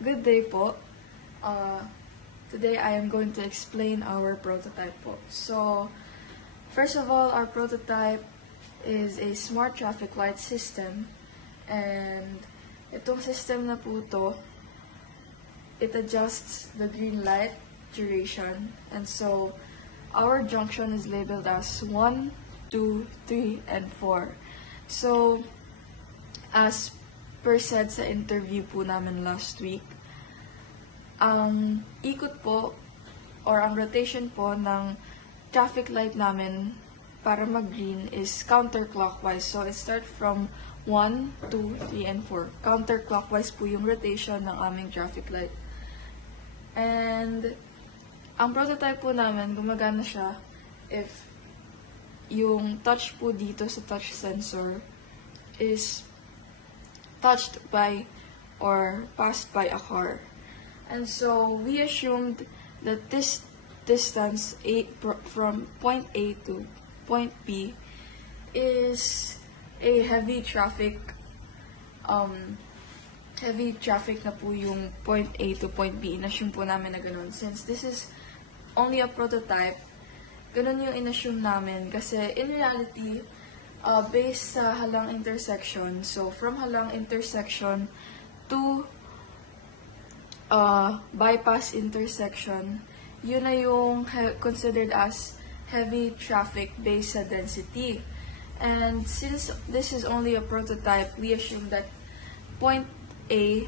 Good day po. Today I am going to explain our prototype po. So, first of all, our prototype is a smart traffic light system. And itong system na po to, it adjusts the green light duration. And so, our junction is labeled as 1, 2, 3, and 4. So, as per said sa interview po namin last week, ang ikot po or ang rotation po ng traffic light namin para mag-green is counterclockwise. So, it starts from 1, 2, 3, and 4. Counterclockwise po yung rotation ng aming traffic light. And ang prototype po namin, gumagana siya if yung touch po dito sa touch sensor is touched by or passed by a car. And so, we assumed that this distance from point A to point B is a heavy traffic na po yung point A to point B. Inassume po namin na ganun. Since this is only a prototype, ganun yung inassume namin. Kasi in reality, based sa Halang intersection, so from Halang intersection to bypass intersection, yun na yung considered as heavy traffic based sa density. And since this is only a prototype, we assume that point A